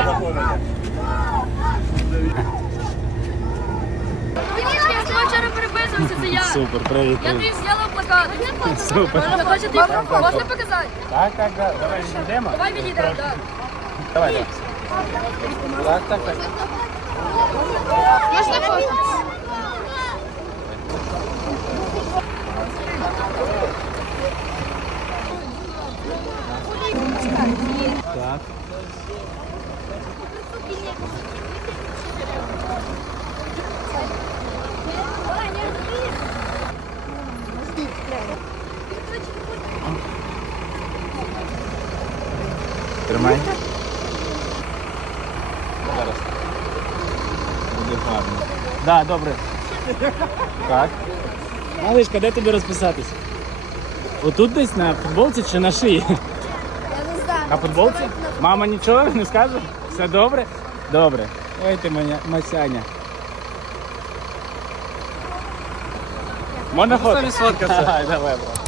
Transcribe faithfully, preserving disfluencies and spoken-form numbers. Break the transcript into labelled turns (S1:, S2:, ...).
S1: Я з тобою вчора переписувався, це я.
S2: Супер, привіт.
S1: Я тобі зняла плакат.
S2: Супер.
S1: Можна хочете, можна показати?
S2: Так, так, так. Давай відійдемо.
S1: Давай відійдемо, так.
S2: Давай, давай. Так, так, так.
S1: Можна фото?
S2: Так. Тримай. Зараз. Буде гарно. Да, добре. Так. Малишка, де тобі розписатись? Отут десь на футболці чи на шиї?
S1: Я не знаю.
S2: На футболці? Мама нічого не скаже? Все добре? Добре. Ой ти моя Масяня. Можна фото?
S3: Самі сфоткатися.
S2: Давай, давай, брат.